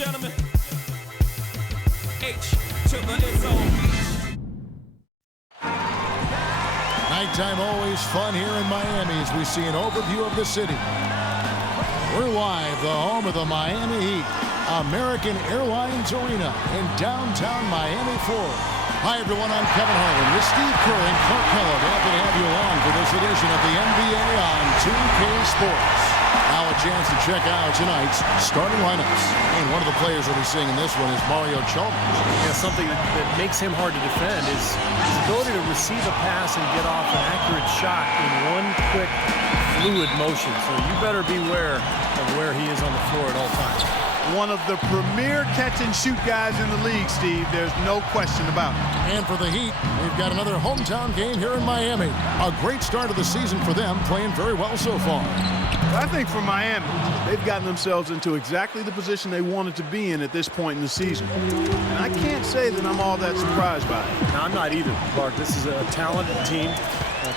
gentlemen, H to the ISO. Nighttime always fun here in Miami as we see an overview of the city. We're live, the home of the Miami Heat, American Airlines Arena in downtown Miami, Florida. Hi, everyone. I'm Kevin Harlan with Steve Kerr and Clark Kellogg. Happy to have you along for this edition of the NBA on 2K Sports. Now a chance to check out tonight's starting lineups. And one of the players we'll be seeing in this one is Mario Chalmers. Yeah, something that makes him hard to defend is his ability to receive a pass and get off an accurate shot in one quick, fluid motion. So you better beware of where he is on the floor at all times. One of the premier catch-and-shoot guys in the league, Steve. There's no question about it. And for the Heat, we've got another hometown game here in Miami. A great start of the season for them, playing very well so far. I think for Miami, they've gotten themselves into exactly the position they wanted to be in at this point in the season. And I can't say that I'm all that surprised by it. No, I'm not either, Clark. This is a talented team.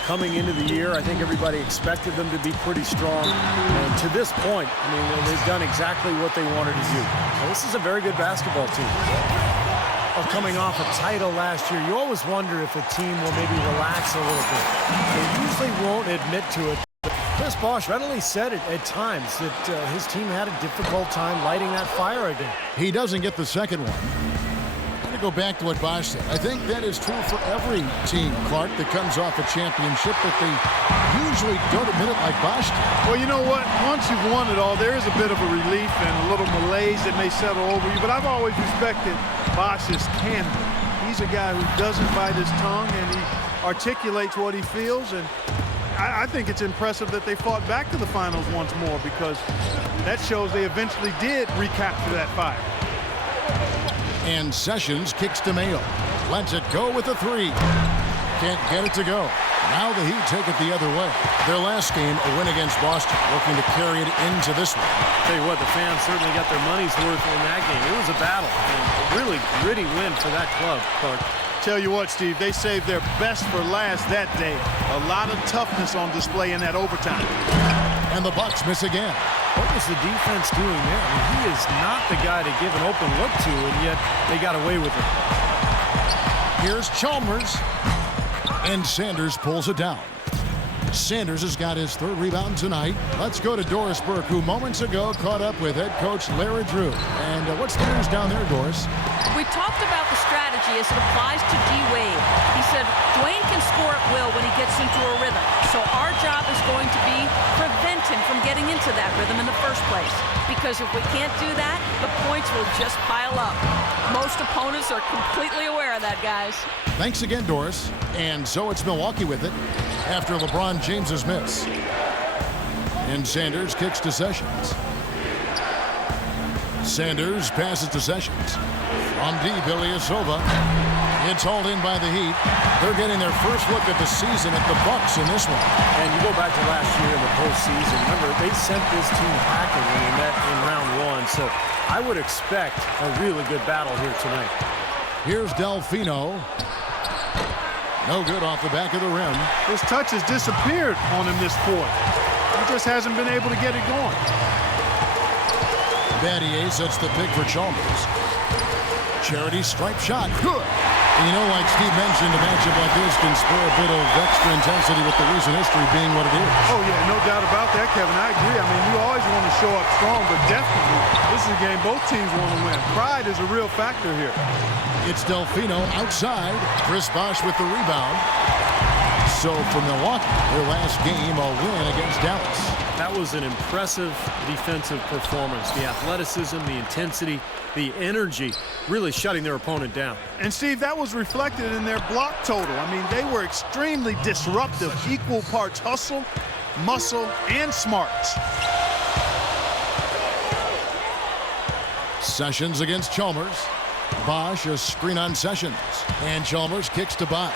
Coming into the year, I think everybody expected them to be pretty strong. And to this point, I mean, they've done exactly what they wanted to do. So this is a very good basketball team. Coming off a title last year, you always wonder if a team will maybe relax a little bit. They usually won't admit to it. Chris Bosh readily said it at times that his team had a difficult time lighting that fire again. He doesn't get the second one. I'm going to go back to what Bosh said. I think that is true for every team, Clark, that comes off a championship, but they usually don't admit it like Bosh did. Well, you know what? Once you've won it all, there is a bit of a relief and a little malaise that may settle over you, but I've always respected Bosh's candor. He's a guy who doesn't bite his tongue, and he articulates what he feels, and I think it's impressive that they fought back to the finals once more, because that shows they eventually did recapture that fire. And Sessions kicks to Mayo. Lets it go with a three. Can't get it to go. Now the Heat take it the other way. Their last game, a win against Boston, looking to carry it into this one. Tell you what, the fans certainly got their money's worth in that game. It was a battle, and a really gritty win for that club, Clark. Tell you what, Steve, they saved their best for last that day. A lot of toughness on display in that overtime. And the Bucks miss again. What was the defense doing there? I mean, he is not the guy to give an open look to, and yet they got away with it. Here's Chalmers. And Sanders pulls it down. Sanders has got his third rebound tonight. Let's go to Doris Burke, who moments ago caught up with head coach Larry Drew. And what's the news down there, Doris? We talked about the strategy as it applies to D-Wade. He said Dwayne can score at will when he gets into a rhythm. So our job is going to be prevent him from getting into that rhythm in the first place. Because if we can't do that, the points will just pile up. Most opponents are completely aware of that, guys. Thanks again, Doris. And so it's Milwaukee with it after LeBron James's miss. And Sanders kicks to Sessions. Sanders passes to Sessions. From deep, Ilyasova. It's hauled in by the Heat. They're getting their first look at the season at the Bucks in this one. And you go back to last year in the postseason. Remember, they sent this team packing when they met in round one. So I would expect a really good battle here tonight. Here's Delfino. No good off the back of the rim. His touch has disappeared on him this quarter. He just hasn't been able to get it going. Battier sets the pick for Chalmers. Charity stripe shot. Good. And you know, like Steve mentioned, a matchup like this can spur a bit of extra intensity with the recent history being what it is. Oh, yeah, no doubt about that, Kevin. I agree. I mean, you always want to show up strong, but definitely this is a game both teams want to win. Pride is a real factor here. It's Delfino outside. Chris Bosh with the rebound. So for Milwaukee, their last game, a win against Dallas. That was an impressive defensive performance. The athleticism, the intensity, the energy, really shutting their opponent down. And Steve, that was reflected in their block total. I mean, they were extremely disruptive, equal parts hustle, muscle, and smarts. Sessions against Chalmers. Bosh, a screen on Sessions. And Chalmers kicks to Bosh.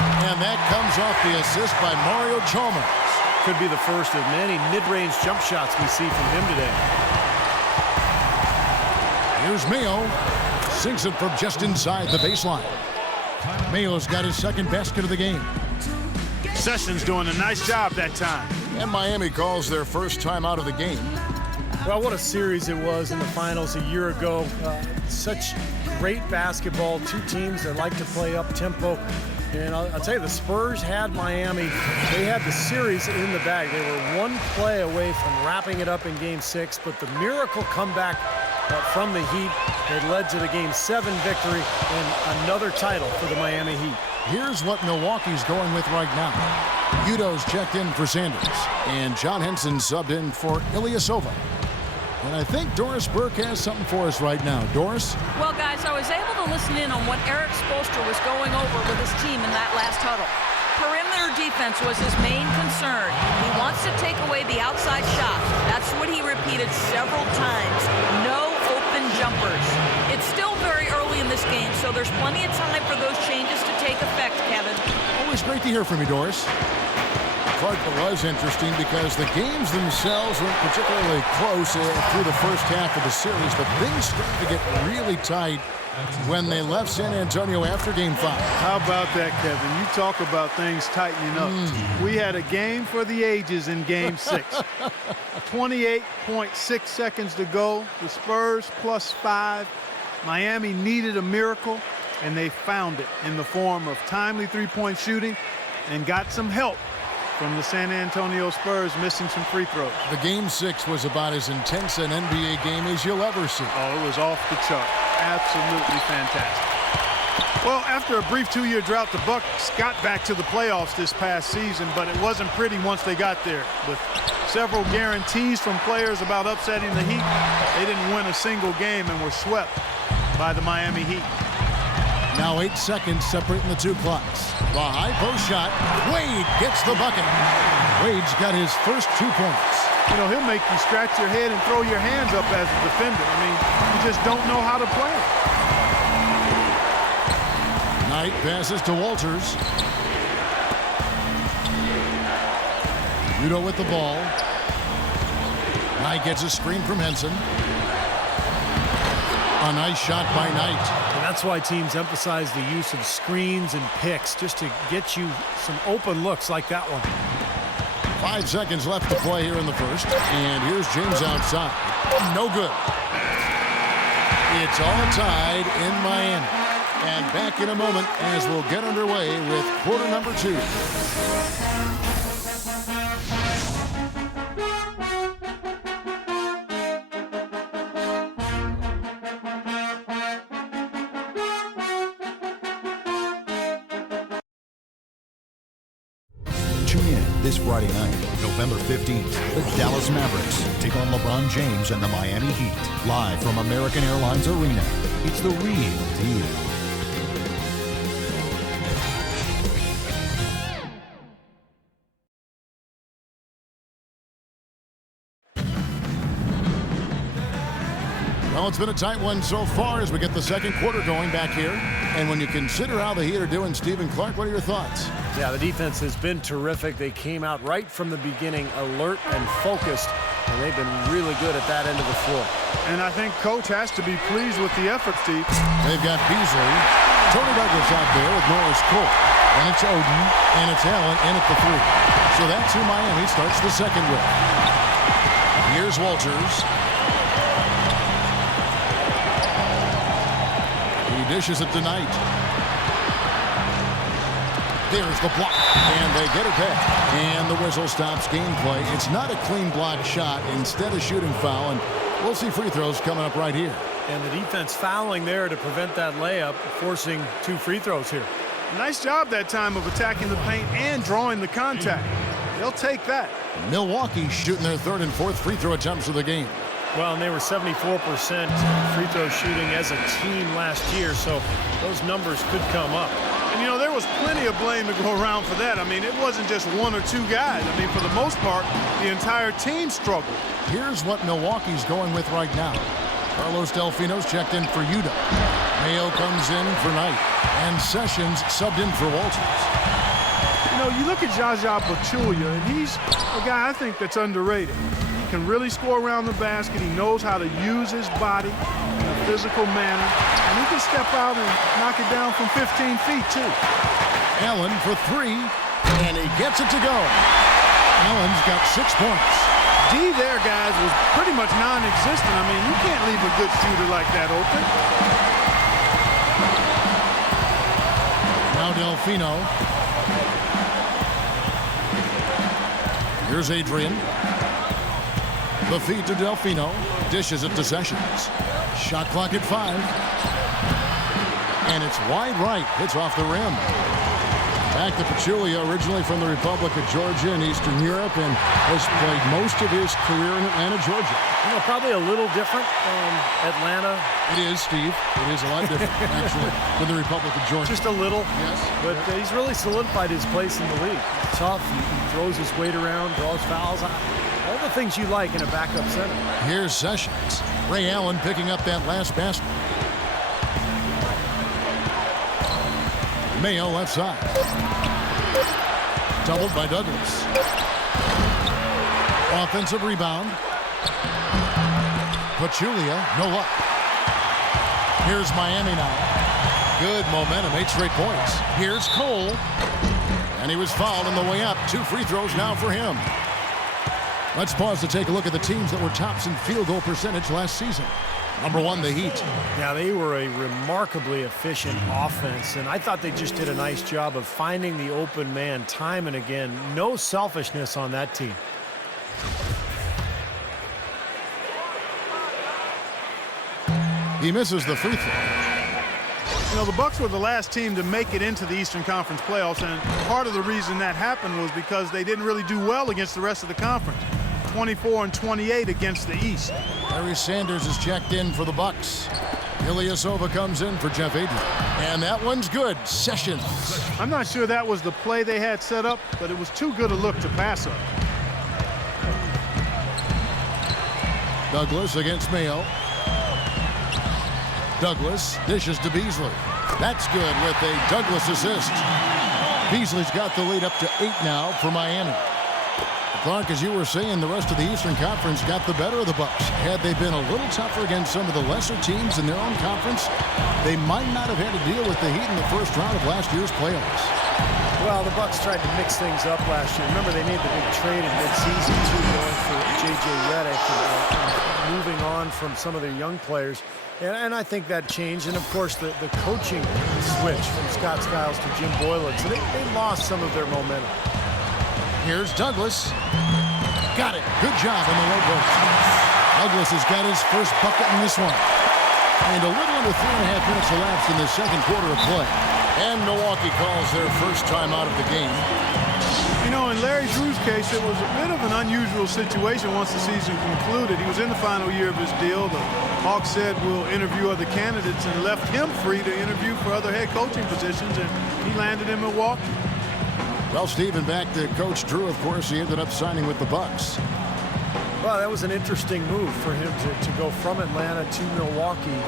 And that comes off the assist by Mario Chalmers. Could be the first of many mid-range jump shots we see from him today. Here's Mayo. Sinks it from just inside the baseline. Mayo's got his second basket of the game. Sessions doing a nice job that time. And Miami calls their first time out of the game. Well, what a series it was in the finals a year ago. Such great basketball, two teams that like to play up-tempo. And I'll tell you, the Spurs had Miami. They had the series in the bag. They were one play away from wrapping it up in Game 6, but the miracle comeback from the Heat that led to the Game 7 victory and another title for the Miami Heat. Here's what Milwaukee's going with right now. Udo's checked in for Sanders, and John Henson subbed in for Ilyasova. And I think Doris Burke has something for us right now. Doris? Well, guys, I was able to listen in on what Eric Spoelstra was going over with his team in that last huddle. Perimeter defense was his main concern. He wants to take away the outside shot. That's what he repeated several times. No open jumpers. It's still very early in this game, so there's plenty of time for those changes to take effect, Kevin. Always great to hear from you, Doris. Clark, it was interesting because the games themselves weren't particularly close through the first half of the series, but things started to get really tight when they left San Antonio after Game 5. How about that, Kevin? You talk about things tightening up. We had a game for the ages in Game 6. 28.6 seconds to go. The Spurs +5. Miami needed a miracle, and they found it in the form of timely three-point shooting and got some help from the San Antonio Spurs missing some free throws. The Game 6 was about as intense an NBA game as you'll ever see. Oh, it was off the chart. Absolutely fantastic. Well, after a brief two-year drought, the Bucks got back to the playoffs this past season, but it wasn't pretty once they got there. With several guarantees from players about upsetting the Heat, they didn't win a single game and were swept by the Miami Heat. Now 8 seconds separating the two clocks. The high post shot. Wade gets the bucket. Wade's got his first 2 points. You know, he'll make you scratch your head and throw your hands up as a defender. I mean, you just don't know how to play it. Knight passes to Walters. Udo with the ball. Knight gets a screen from Henson. A nice shot by Knight. And that's why teams emphasize the use of screens and picks, just to get you some open looks like that one. 5 seconds left to play here in the first. And here's James outside. No good. It's all tied in Miami. And back in a moment as we'll get underway with quarter number 2. This Friday night, November 15th, the Dallas Mavericks take on LeBron James and the Miami Heat. Live from American Airlines Arena, it's the real deal. Well, it's been a tight one so far as we get the second quarter going back here. And when you consider how the Heat are doing, Stephen Clark, what are your thoughts? Yeah, the defense has been terrific. They came out right from the beginning alert and focused, and they've been really good at that end of the floor. And I think Coach has to be pleased with the effort, Steve. They've got Beasley, Tony Douglas out there with Norris Cole. And it's Oden, and it's Allen in at the 3. So that's who Miami starts the second with. Here's Walters. He dishes it to Knight. There's the block, and they get it back. And the whistle stops gameplay. It's not a clean block shot, instead a shooting foul, and we'll see free throws coming up right here. And the defense fouling there to prevent that layup, forcing 2 free throws here. Nice job that time of attacking the paint and drawing the contact. They'll take that. Milwaukee shooting their 3rd and 4th free throw attempts of the game. Well, and they were 74% free throw shooting as a team last year, so those numbers could come up. And, you know, there was plenty of blame to go around for that. I mean, it wasn't just 1 or 2 guys. I mean, for the most part, the entire team struggled. Here's what Milwaukee's going with right now. Carlos Delfino's checked in for Udo. Mayo comes in for Knight. And Sessions subbed in for Walters. You know, you look at Zaza Pachulia, and he's a guy I think that's underrated. He can really score around the basket. He knows how to use his body in a physical manner. And he can step out and knock it down from 15 feet, too. Allen for 3, and he gets it to go. Allen's got 6 points. D there, guys, was pretty much non-existent. I mean, you can't leave a good shooter like that open. Now Delfino. Here's Adrian. The feed to Delfino. Dishes it to Sessions. Shot clock at 5. And it's wide right. Hits off the rim. Back to Pachulia, originally from the Republic of Georgia in Eastern Europe, and has played most of his career in Atlanta, Georgia. You know, probably a little different from Atlanta. It is, Steve. It is a lot different, actually, than the Republic of Georgia. Just a little. Yes. But he's really solidified his place in the league. Tough. He throws his weight around, draws fouls. All the things you like in a backup center. Here's Sessions. Ray Allen picking up that last basket. Mayo left side. Doubled by Douglas. Offensive rebound. Pachulia, no luck. Here's Miami now. Good momentum, 8 straight points. Here's Cole. And he was fouled on the way up. 2 free throws now for him. Let's pause to take a look at the teams that were tops in field goal percentage last season. Number 1, the Heat. Now, they were a remarkably efficient offense, and I thought they just did a nice job of finding the open man time and again. No selfishness on that team. He misses the free throw. You know, the Bucks were the last team to make it into the Eastern Conference playoffs, and part of the reason that happened was because they didn't really do well against the rest of the conference. 24 and 28 against the East. Larry Sanders is checked in for the Bucks. Ilyasova comes in for Jeff Adrian. And that one's good. Sessions. I'm not sure that was the play they had set up, but it was too good a look to pass up. Douglas against Mayo. Douglas dishes to Beasley. That's good with a Douglas assist. Beasley's got the lead up to 8 now for Miami. Clark, as you were saying, the rest of the Eastern Conference got the better of the Bucks. Had they been a little tougher against some of the lesser teams in their own conference, they might not have had to deal with the Heat in the first round of last year's playoffs. Well, the Bucks tried to mix things up last year. Remember, they made the big trade in midseason, too, going for J.J. Redick and moving on from some of their young players. And I think that changed. And, of course, the coaching switch from Scott Skiles to Jim Boylan. So they lost some of their momentum. Here's Douglas. Got it. Good job on the low post. Douglas has got his first bucket in this one. And a little under 3.5 minutes elapsed in the second quarter of play. And Milwaukee calls their first time out of the game. You know, in Larry Drew's case, it was a bit of an unusual situation once the season concluded. He was in the final year of his deal. The Hawks said we'll interview other candidates and left him free to interview for other head coaching positions, and he landed in Milwaukee. Well, Stephen, back to Coach Drew, of course, he ended up signing with the Bucks. Well, that was an interesting move for him to go from Atlanta to Milwaukee.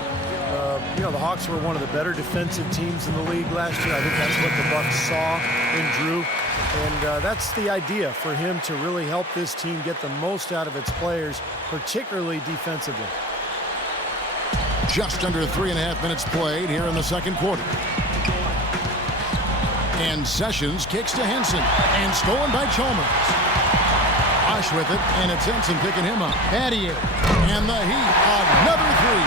You know, the Hawks were one of the better defensive teams in the league last year. I think that's what the Bucks saw in Drew. And that's the idea for him to really help this team get the most out of its players, particularly defensively. Just under 3.5 minutes played here in the second quarter. And Sessions kicks to Henson. And stolen by Chalmers. Bosch with it, and it's Henson picking him up. Pattier. And the Heat, another 3.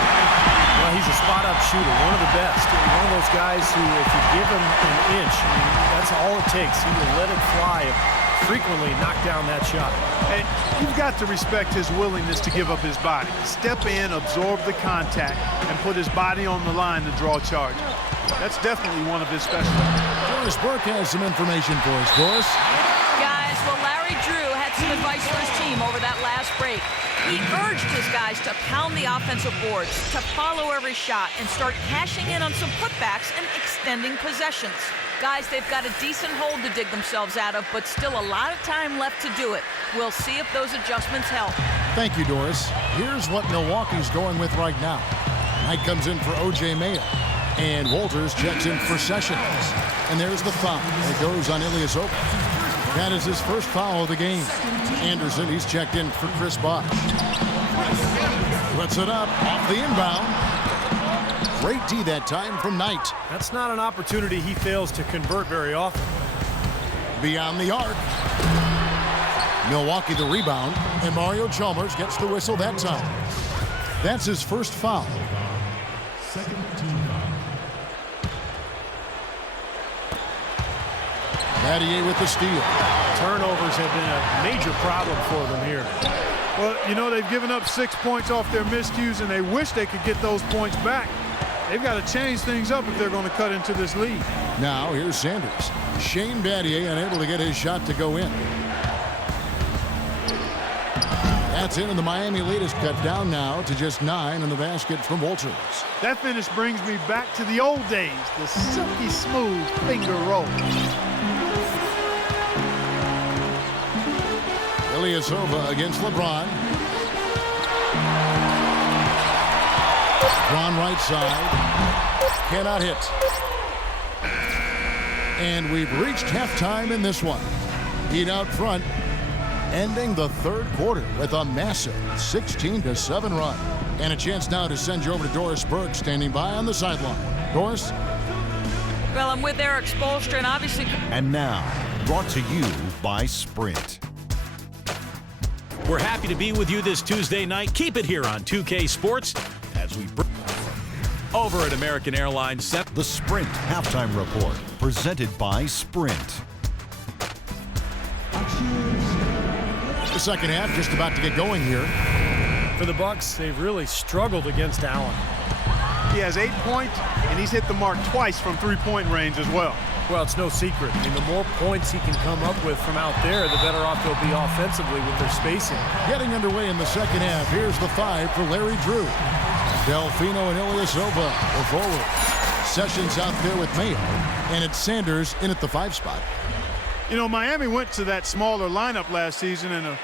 Well, he's a spot-up shooter, one of the best. One of those guys who, if you give him an inch, I mean, that's all it takes. He will let it fly and frequently knock down that shot. And you've got to respect his willingness to give up his body. Step in, absorb the contact, and put his body on the line to draw charge. That's definitely one of his specialties. Doris Burke has some information for us. Doris? Guys, well, Larry Drew had some advice for his team over that last break. He urged his guys to pound the offensive boards, to follow every shot, and start cashing in on some putbacks and extending possessions. Guys, they've got a decent hole to dig themselves out of, but still a lot of time left to do it. We'll see if those adjustments help. Thank you, Doris. Here's what Milwaukee's going with right now. Knight comes in for O.J. Mayo. And Walters checks in for Sessions. And there's the foul. It goes on Ilyasova. That is his first foul of the game. Anderson, he's checked in for Chris Bosh. Puts it up off the inbound. Great D that time from Knight. That's not an opportunity he fails to convert very often. Beyond the arc. Milwaukee the rebound, and Mario Chalmers gets the whistle that time. That's his first foul. Second team foul. Battier with the steal. Turnovers have been a major problem for them here. Well, you know, they've given up 6 points off their miscues, and they wish they could get those points back. They've got to change things up if they're going to cut into this lead. Now here's Sanders. Shane Battier unable to get his shot to go in. That's in, and the Miami lead is cut down now to just 9 in the basket from Walters. That finish brings me back to the old days, the silky smooth finger roll. Ilyasova against LeBron. LeBron right side. Cannot hit. And we've reached halftime in this one. Heat out front, ending the third quarter with a massive 16-7 run. And a chance now to send you over to Doris Burke, standing by on the sideline. Doris? Well, I'm with Eric Spoelstra, and obviously... And now, brought to you by Sprint. We're happy to be with you this Tuesday night. Keep it here on 2K Sports as we over at American Airlines. The Sprint Halftime Report, presented by Sprint. The second half just about to get going here. For the Bucks, they've really struggled against Allen. He has 8 points, and he's hit the mark twice from three-point range as well. Well, it's no secret. I mean, the more points he can come up with from out there, the better off they'll be offensively with their spacing. Getting underway in the second half. Here's the 5 for Larry Drew. Delfino and Ilyasova are forward. Sessions out there with Mayo, and it's Sanders in at the 5 spot. You know, Miami went to that smaller lineup last season, and a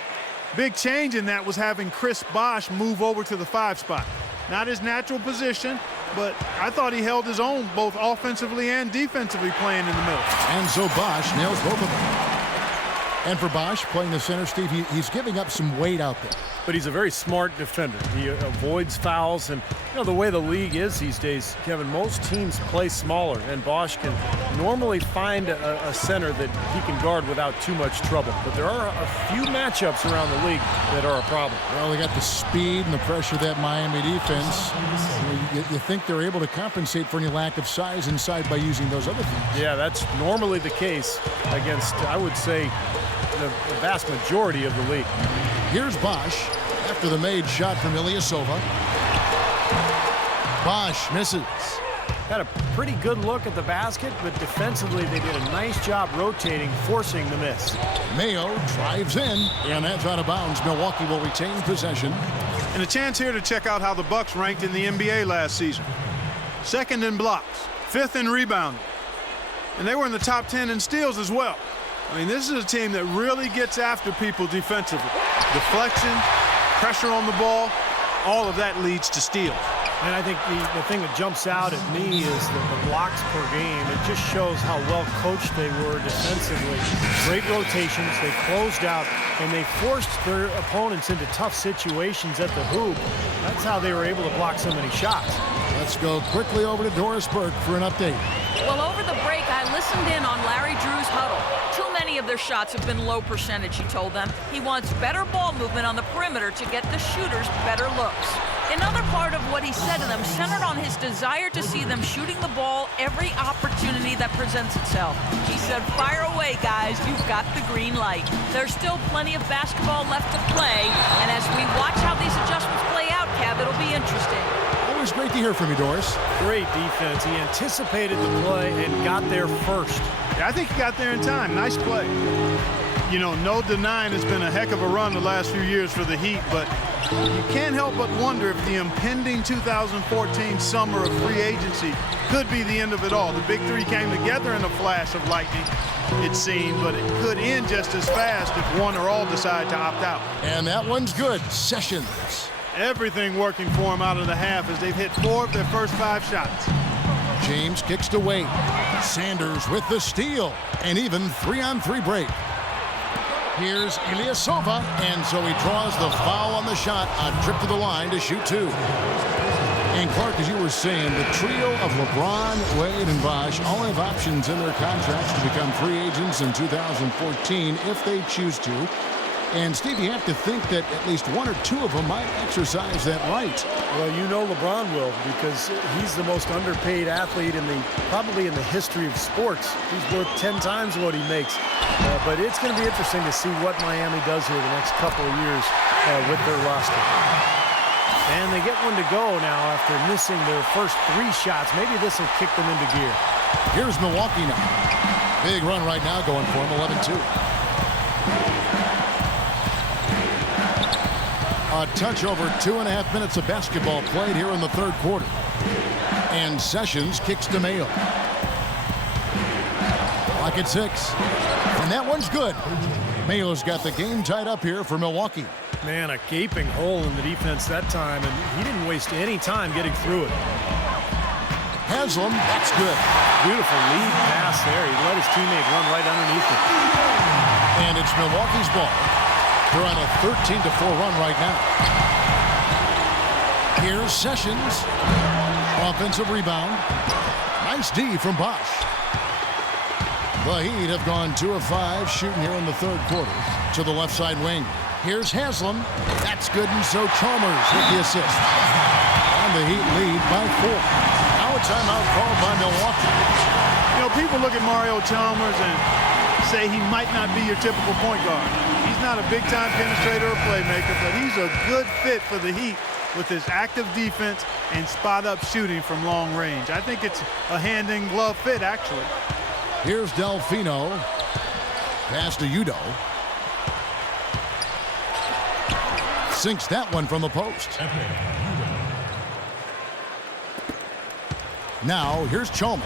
big change in that was having Chris Bosh move over to the 5 spot. Not his natural position, but I thought he held his own both offensively and defensively playing in the middle. And so Bosh nails both of them. And for Bosh, playing the center, Steve, he's giving up some weight out there. But he's a very smart defender. He avoids fouls, and you know the way the league is these days, Kevin, most teams play smaller, and Bosh can normally find a center that he can guard without too much trouble. But there are a few matchups around the league that are a problem. Well, they got the speed and the pressure of that Miami defense. You think they're able to compensate for any lack of size inside by using those other things. Yeah, that's normally the case against, I would say, the vast majority of the league. Here's Bosh after the made shot from Ilyasova. Bosh misses. Had a pretty good look at the basket, but defensively they did a nice job rotating, forcing the miss. Mayo drives in, and that's out of bounds. Milwaukee will retain possession. And a chance here to check out how the Bucks ranked in the NBA last season. 2nd in blocks, 5th in rebounding. And they were in the top 10 in steals as well. I mean, this is a team that really gets after people defensively. Deflection, pressure on the ball, all of that leads to steals. And I think the thing that jumps out at me is the blocks per game. It just shows how well coached they were defensively. Great rotations, they closed out, and they forced their opponents into tough situations at the hoop. That's how they were able to block so many shots. Let's go quickly over to Doris Burke for an update. Well, over the break, I listened in on Larry Drew's huddle. Too many of their shots have been low percentage, he told them. He wants better ball movement on the perimeter to get the shooters better looks. Another part of what he said to them centered on his desire to see them shooting the ball every opportunity that presents itself. He said, fire away, guys. You've got the green light. There's still plenty of basketball left to play, and as we watch how these adjustments play out, Kev, it'll be interesting. Always great to hear from you, Doris. Great defense. He anticipated the play and got there first. Yeah, I think he got there in time. Nice play. You know, no denying it's been a heck of a run the last few years for the Heat, but you can't help but wonder if the impending 2014 summer of free agency could be the end of it all. The big three came together in a flash of lightning, it seemed, but it could end just as fast if one or all decide to opt out. And that one's good. Sessions. Everything working for them out of the half as they've hit 4 of their first 5 shots. James kicks to Wade. Sanders with the steal. And even 3-on-3 break. Here's Ilyasova, and so he draws the foul on the shot. A trip to the line to shoot 2. And Clark, as you were saying, the trio of LeBron, Wade, and Bosh all have options in their contracts to become free agents in 2014 if they choose to. And, Steve, you have to think that at least one or two of them might exercise that right. Well, you know LeBron will, because he's the most underpaid athlete probably in the history of sports. He's worth 10 times what he makes. But it's going to be interesting to see what Miami does here the next couple of years with their roster. And they get one to go now after missing their first 3 shots. Maybe this will kick them into gear. Here's Milwaukee now. Big run right now going for him, 11-2. A touch over 2.5 minutes of basketball played here in the third quarter. And Sessions kicks to Mayo. Clock at 6. And that one's good. Mayo's got the game tied up here for Milwaukee. Man, a gaping hole in the defense that time, and he didn't waste any time getting through it. Haslam, that's good. Beautiful lead pass there. He let his teammate run right underneath him. And it's Milwaukee's ball. They're on a 13-4 run right now. Here's Sessions. Offensive rebound. Nice D from Bosch. The Heat have gone 2 of 5 shooting here in the third quarter to the left side wing. Here's Haslam. That's good, and so Chalmers with the assist. And the Heat lead by 4. Now a timeout called by Milwaukee. You know, people look at Mario Chalmers and say he might not be your typical point guard. He's not a big-time penetrator or playmaker, but he's a good fit for the Heat with his active defense and spot-up shooting from long range. I think it's a hand-in-glove fit, actually. Here's Delfino. Pass to Udo. Sinks that one from the post. Now, here's Chalmers.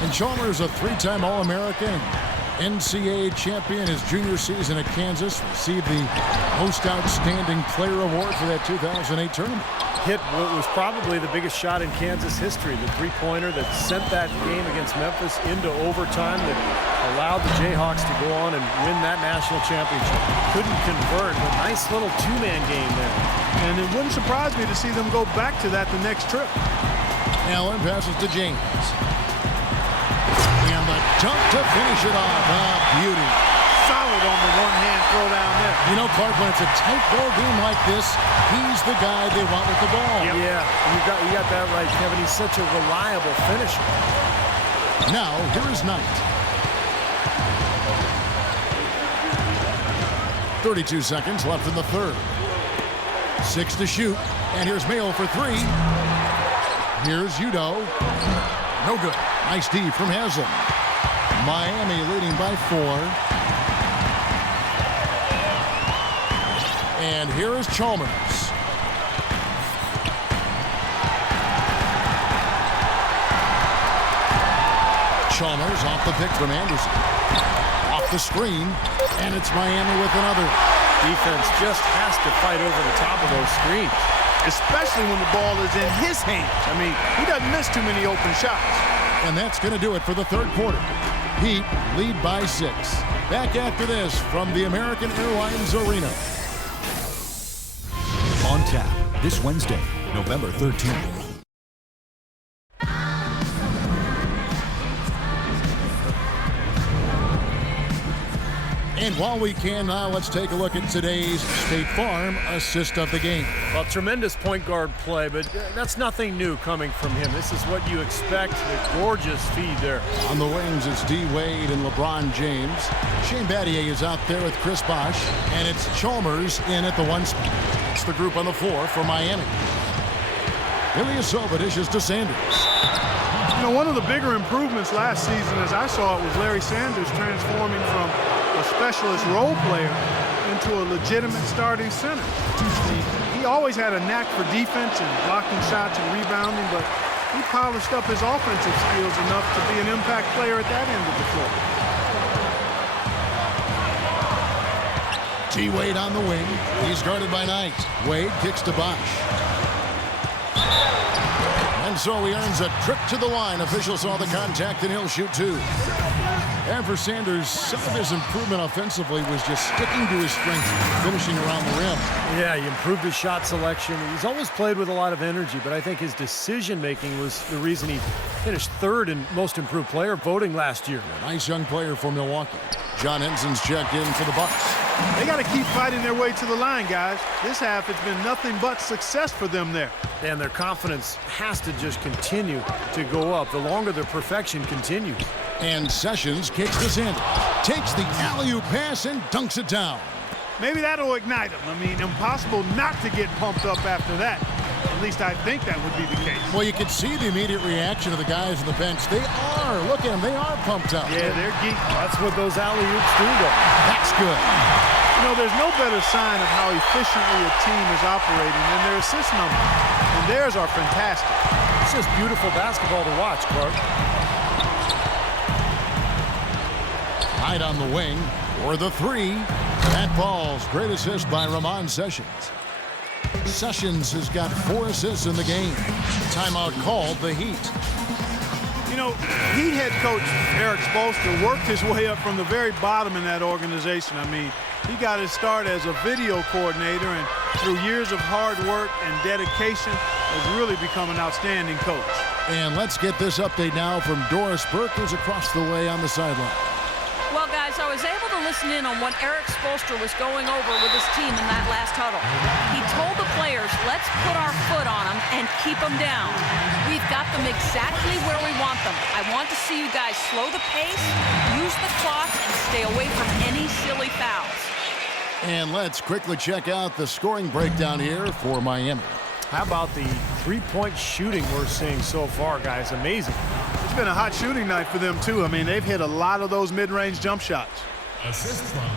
And Chalmers, a 3-time All-American, NCAA champion his junior season at Kansas, received the Most Outstanding Player Award for that 2008 tournament. Hit what was probably the biggest shot in Kansas history, the three-pointer that sent that game against Memphis into overtime that allowed the Jayhawks to go on and win that national championship. Couldn't convert, but nice little two-man game there. And it wouldn't surprise me to see them go back to that the next trip. Allen passes to James. And the dunk to finish it off. Ah, beauty. Solid on the one-hand throw down there. You know, Clark, when it's a tight ball game like this, he's the guy they want with the ball. Yep. Yeah, you got that right, Kevin. He's such a reliable finisher. Now, here is Knight. 32 seconds left in the third. 6 to shoot. And here's Mayo for 3. Here's Udo. No good. Nice D from Haslam. Miami leading by 4. And here is Chalmers. Chalmers off the pick from Anderson. Off the screen, and it's Miami with another. Defense just has to fight over the top of those screens. Especially when the ball is in his hands. I mean, he doesn't miss too many open shots. And that's going to do it for the third quarter. Heat lead by 6. Back after this from the American Airlines Arena. On tap this Wednesday, November 13th. And while we can now, let's take a look at today's State Farm assist of the game. Well, tremendous point guard play, but that's nothing new coming from him. This is what you expect. A gorgeous feed there. On the wings, it's D. Wade and LeBron James. Shane Battier is out there with Chris Bosh, and it's Chalmers in at the 1 spot. It's the group on the floor for Miami. Ilyasova dishes to Sanders. You know, one of the bigger improvements last season, as I saw it, was Larry Sanders transforming from a specialist role player into a legitimate starting center. He always had a knack for defense and blocking shots and rebounding, but he polished up his offensive skills enough to be an impact player at that end of the floor. T. Wade on the wing. He's guarded by Knight. Wade kicks to Bosh. And so he earns a trip to the line. Officials saw the contact, and he'll shoot 2. And for Sanders, some of his improvement offensively was just sticking to his strength, finishing around the rim. Yeah, he improved his shot selection. He's always played with a lot of energy, but I think his decision-making was the reason he finished 3rd in most improved player voting last year. A nice young player for Milwaukee. John Henson's checked in for the Bucks. They got to keep fighting their way to the line, guys. This half, it's been nothing but success for them there. And their confidence has to just continue to go up the longer their perfection continues. And Sessions kicks this in, takes the alley-oop pass and dunks it down. Maybe that'll ignite them. I mean, impossible not to get pumped up after that. At least I think that would be the case. Well, you can see the immediate reaction of the guys on the bench. They are. Look at them. They are pumped up. Yeah, they're geeked. That's what those alley-oops do, though. That's good. You know, there's no better sign of how efficiently a team is operating than their assist numbers. And theirs are fantastic. It's just beautiful basketball to watch, Clark. Hyde on the wing for the three. That falls. Great assist by Ramon Sessions. Sessions has got 4 assists in the game. Timeout called the Heat. You know, Heat head coach Eric Spoelstra worked his way up from the very bottom in that organization. I mean, he got his start as a video coordinator, and through years of hard work and dedication has really become an outstanding coach. And let's get this update now from Doris Burke, who's across the way on the sideline. Well, guys, I was able to listen in on what Eric Spoelstra was going over with his team in that last huddle. He told the players, let's put our foot on them and keep them down. We've got them exactly where we want them. I want to see you guys slow the pace, use the clock, and stay away from any silly fouls. And let's quickly check out the scoring breakdown here for Miami. How about the three-point shooting we're seeing so far, guys? Amazing. It's been a hot shooting night for them, too. I mean, they've hit a lot of those mid-range jump shots.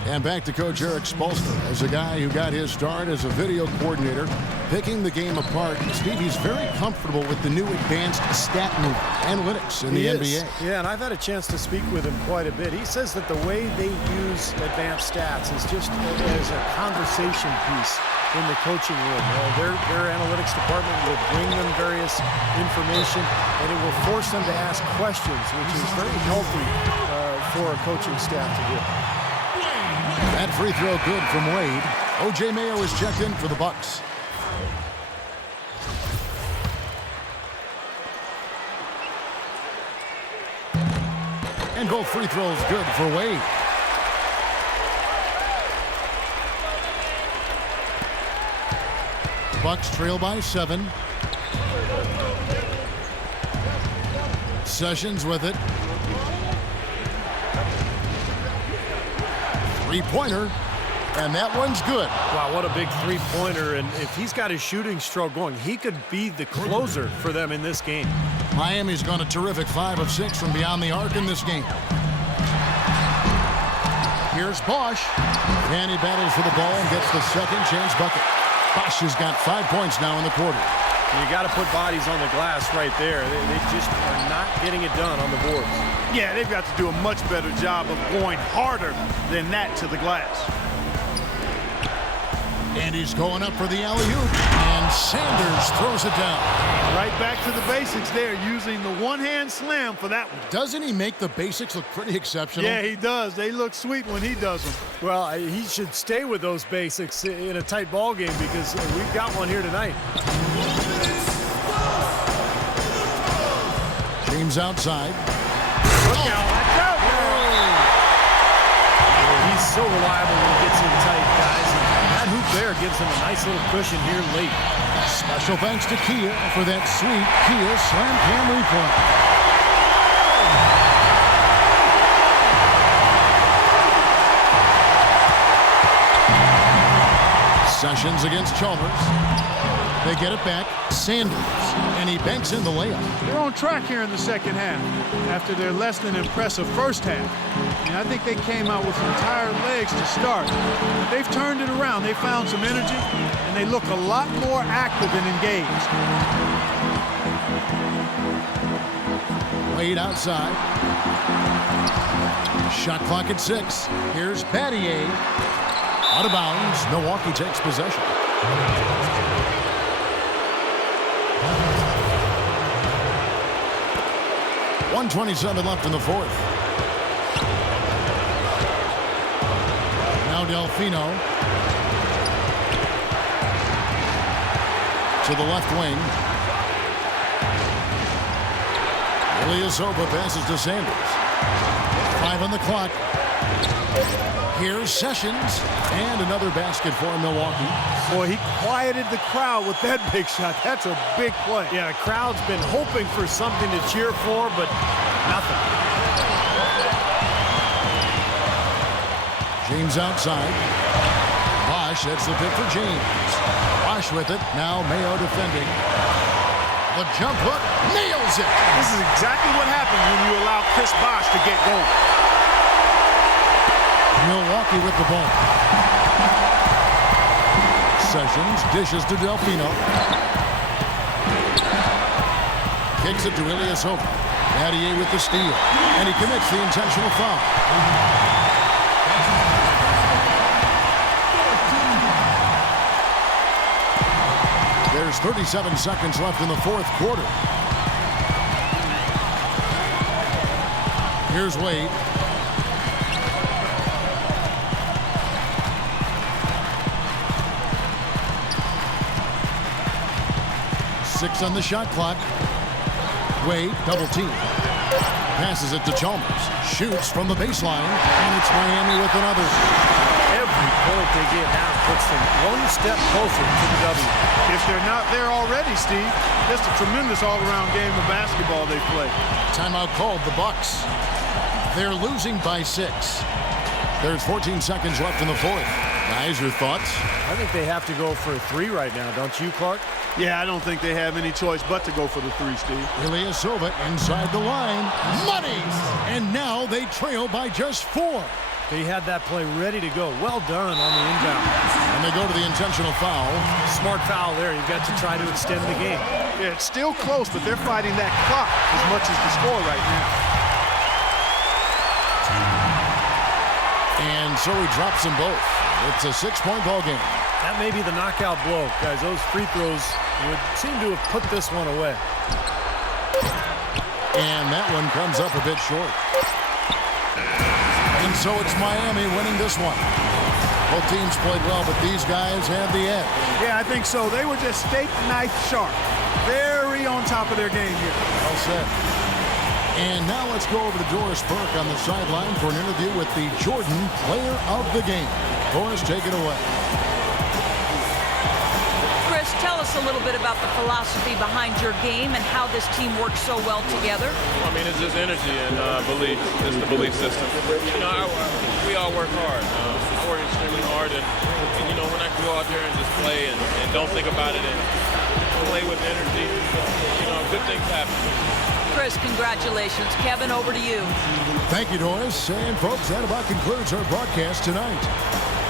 And back to Coach Eric Spoelstra as a guy who got his start as a video coordinator, picking the game apart. Steve, he's very comfortable with the new advanced stat move analytics in the NBA. Yeah, and I've had a chance to speak with him quite a bit. He says that the way they use advanced stats is just as a conversation piece in the coaching room. Their analytics department will bring them various information, and it will force them to ask questions, which is very healthy for a coaching staff to do. That free throw good from Wade. O.J. Mayo is checked in for the Bucks. And both free throws good for Wade. Bucks trail by 7. Sessions with it. Three-pointer, and that one's good. Wow, what a big three-pointer, and if he's got his shooting stroke going, he could be the closer for them in this game. Miami's gone a terrific 5 of 6 from beyond the arc in this game. Here's Bosch. And he battles for the ball and gets the second chance bucket. Bosch has got 5 points now in the quarter. You got to put bodies on the glass right there. They just are not getting it done on the boards. Yeah, they've got to do a much better job of going harder than that to the glass. And he's going up for the alley-oop, and Sanders throws it down. Right back to the basics there, using the one-hand slam for that one. Doesn't he make the basics look pretty exceptional? Yeah, he does. They look sweet when he does them. Well, he should stay with those basics in a tight ball game because we've got one here tonight. James outside. Look out. He's so reliable when he gets in tight, guys. That hoop there gives him a nice little cushion here late. Special thanks to Kia for that sweet Kia Slam Cam replay. Sessions against Chalmers. They get it back. Sanders. And he banks in the layup. They're on track here in the second half after their less than impressive first half. And I think they came out with some tired legs to start. But they've turned it around. They found some energy, and they look a lot more active and engaged. Wade outside. Shot clock at 6. Here's Battier. Out of bounds. Milwaukee takes possession. 1:27 left in the fourth. Now Delfino to the left wing. Ilyasova passes to Sanders. 5 on the clock. Here's Sessions, and another basket for Milwaukee. Boy, he quieted the crowd with that big shot. That's a big play. Yeah, the crowd's been hoping for something to cheer for, but nothing. James outside. Bosch, that's the pick for James. Bosch with it. Now Mayo defending. The jump hook nails it. This is exactly what happens when you allow Chris Bosch to get going. Milwaukee with the ball. Sessions dishes to Delfino. Kicks it to Ilyasova. Battier with the steal. And he commits the intentional foul. There's 37 seconds left in the fourth quarter. Here's Wade. Six on the shot clock. Wade, double team. Passes it to Chalmers. Shoots from the baseline. And it's Miami with another. Every point they get now puts them one step closer to the W. If they're not there already, Steve, just a tremendous all-around game of basketball they play. Timeout called, the Bucks. They're losing by 6. There's 14 seconds left in the fourth. Guys, your thoughts? I think they have to go for a 3 right now, don't you, Clark? Yeah, I don't think they have any choice but to go for the 3, Steve. Ilyasova inside the line. Money! And now they trail by just 4. They had that play ready to go. Well done on the inbound. And they go to the intentional foul. Smart foul there. You've got to try to extend the game. Yeah, it's still close, but they're fighting that clock as much as the score right now. And so he drops them both. It's a 6-point ball game. That may be the knockout blow. Guys, those free throws would seem to have put this one away. And that one comes up a bit short. And so it's Miami winning this one. Both teams played well, but these guys had the edge. Yeah, I think so. They were just steak knife sharp. Very on top of their game here. Well said. And now let's go over to Doris Burke on the sideline for an interview with the Jordan Player of the Game. Doris, take it away. Chris, tell us a little bit about the philosophy behind your game and how this team works so well together. I mean, it's just energy and belief. It's the belief system. You know, we all work hard. I work extremely hard, and you know, when I go out there and just play and don't think about it and play with energy, you know, good things happen. Chris, congratulations. Kevin, over to you. Thank you, Doris. And folks, that about concludes our broadcast tonight.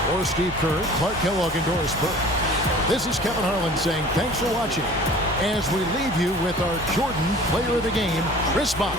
For Steve Kerr, Clark Kellogg, and Doris Burke, this is Kevin Harlan saying thanks for watching as we leave you with our Jordan Player of the Game, Chris Bosch.